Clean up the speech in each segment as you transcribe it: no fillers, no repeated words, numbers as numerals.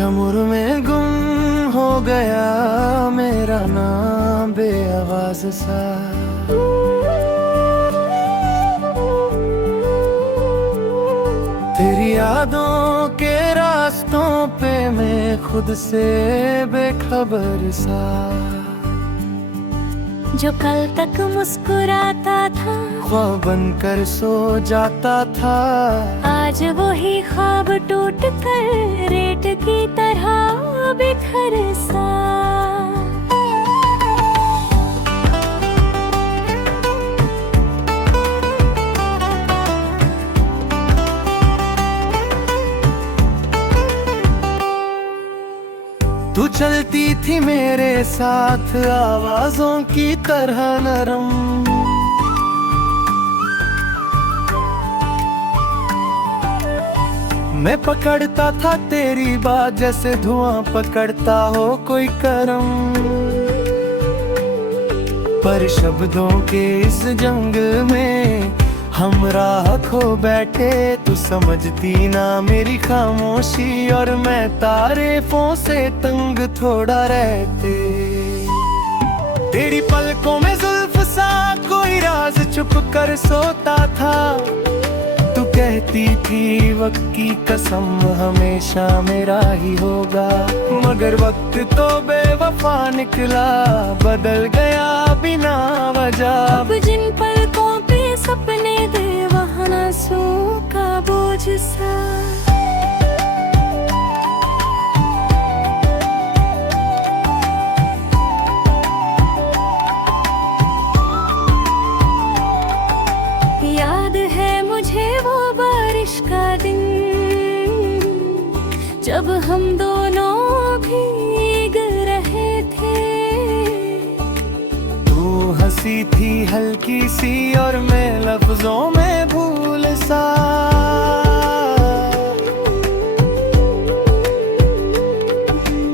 शमुर में गुम हो गया मेरा नाम बेआवाज सा। तेरी यादों के रास्तों पे मैं खुद से बेखबर सा। जो कल तक मुस्कुराता था, ख्वाब बनकर सो जाता था, आज वही ख्वाब टूट कर रेत की तरह बिखर सा। तू चलती थी मेरे साथ आवाजों की तरह नरम। मैं पकड़ता था तेरी बात जैसे धुआं पकड़ता हो कोई करम। पर शब्दों के इस जंग में हम राह खो बैठे। तू समझती ना मेरी खामोशी और मैं तारीफों से तंग थोड़ा रहते। तेरी पलकों में जुल्फ सा कोई राज छुप कर सोता था। तू कहती थी वक्त की कसम हमेशा मेरा ही होगा, मगर वक्त तो बेवफा निकला, बदल गया बिना वजह। अब जिन पलकों पे सपने दे वहाँ आंसुओं का बोझ सा। याद है मुझे वो बारिश का दिन जब हम दोनों भीग रहे थे। तू हंसी थी हल्की सी और मैं लफ्जों में भूल सा।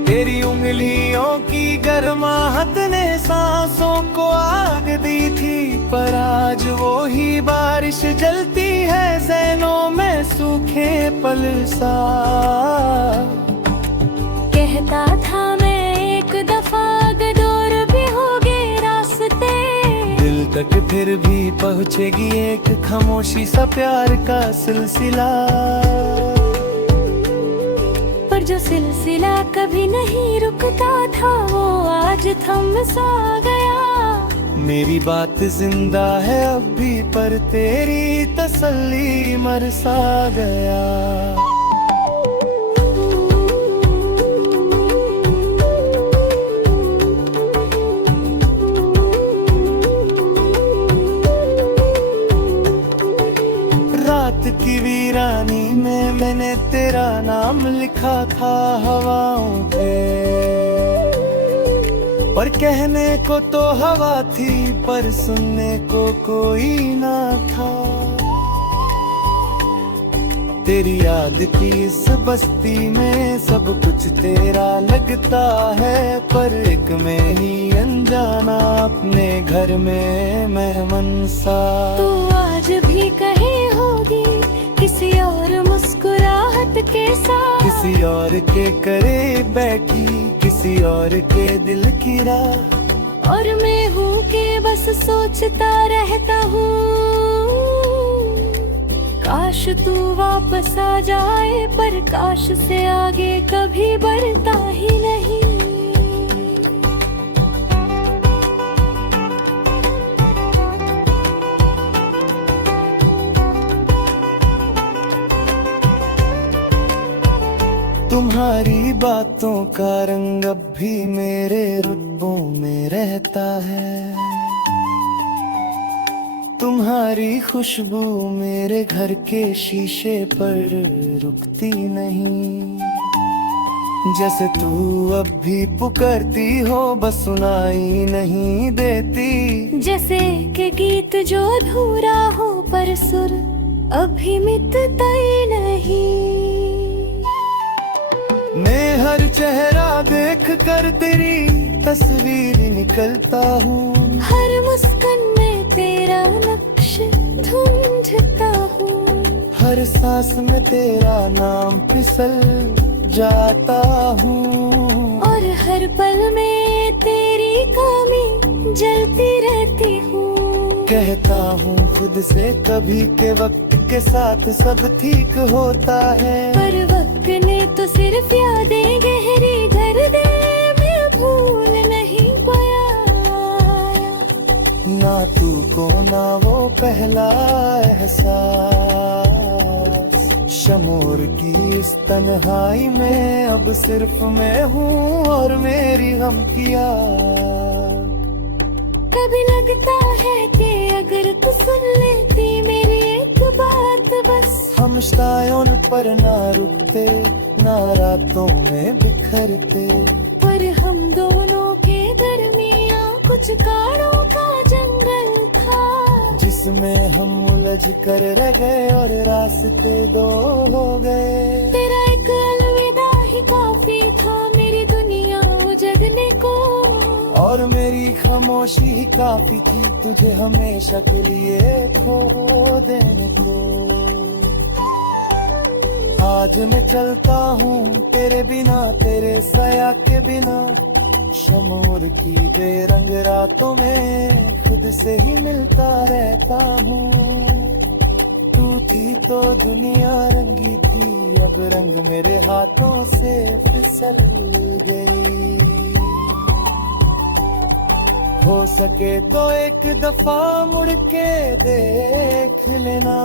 तेरी उंगलियों की गर्माहट ने सांसों को आग दी थी। पर आज वो ही बारिश जलती है ज़हनों में सूखे पल सा। कहता था मैं एक दफा गदौर भी होगे रास्ते, दिल तक फिर भी पहुंचेगी एक खामोशी सा प्यार का सिलसिला। पर जो सिलसिला कभी नहीं रुकता था वो आज थम सा गया। मेरी बात जिंदा है अब भी पर तेरी तसल्ली मर सा गया। रात की वीरानी में मैंने तेरा नाम लिखा था हवाओं पे। पर कहने को तो हवा थी पर सुनने को कोई ना था। तेरी याद की इस बस्ती में सब कुछ तेरा लगता है, पर एक में ही अनजाना अपने घर में मेहमान सा। तू आज भी कहीं होगी किसी और मुस्कुराहट के साथ, किसी और के करे बैठी किसी और के दिल की राह। और मैं हूँ कि बस सोचता रहता हूँ काश तू वापस आ जाए, पर काश से आगे कभी बढ़ता ही नहीं। तुम्हारी बातों का रंग अब भी मेरे रुतबों में रहता है। तुम्हारी खुशबू मेरे घर के शीशे पर रुकती नहीं। जैसे तू अब भी पुकारती हो बस सुनाई नहीं देती। जैसे कि गीत जो अधूरा हो पर सुर अभी मिटता ही नहीं। मैं हर चेहरा देख कर तेरी तस्वीर निकलता हूँ। हर मुस्कान में तेरा नक्श ढूंढता हूँ। हर सांस में तेरा नाम फिसल जाता हूँ और हर पल में तेरी कमी जलती रहती हूँ। कहता हूँ खुद से कभी के वक्त के साथ सब ठीक होता है, पर वक्त ने तो सिर्फ यादें गहरी कर दे, मैं भूल नहीं पाया। ना तू को ना वो पहला एहसास, शमोर की इस तन्हाई में अब सिर्फ मैं हूँ और मेरी गम की आग। कभी लगता है कि अगर तू सुन लेती मेरी एक बात बस, हम शायों पर ना रुकते ना रातों में बिखरते, पर हम दोनों के दरमिया कुछ कारों का जंगल था, जिसमें हम उलझ कर रह गए और रास्ते दो हो गए। तेरा एक अलविदा ही काफी था मेरी दुनिया उजड़ने को, और मेरी खामोशी ही काफी थी तुझे हमेशा के लिए खो देने को। आज मैं चलता हूँ तेरे बिना, तेरे साया के बिना, शमोर की बेरंग रातों में खुद से ही मिलता रहता हूँ। तू थी तो दुनिया रंगी थी, अब रंग मेरे हाथों से फिसल गई। हो सके तो एक दफा मुड़ के देख लेना,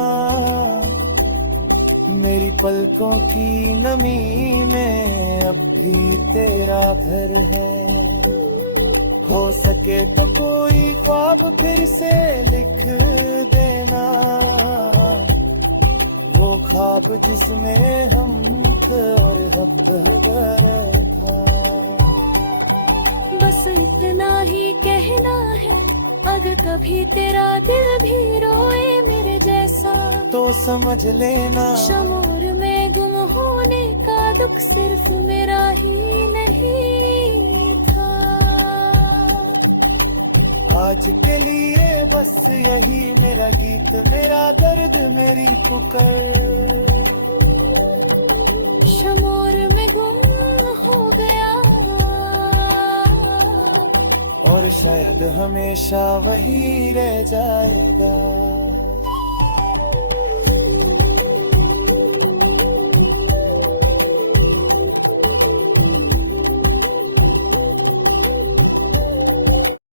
मेरी पलकों की नमी में अब भी तेरा घर है। हो सके तो कोई ख्वाब फिर से लिख देना, वो ख्वाब जिसमें हम और हक था। बस इतना ही कहना है, अगर कभी तेरा दिल भी रोए मेरे जैसा, तो समझ लेना शमोर में गुम होने का दुख सिर्फ मेरा ही नहीं था। आज के लिए बस यही मेरा गीत, मेरा दर्द, मेरी पुकार। शमोर में गुम हो गया और शायद हमेशा वही रह जाएगा।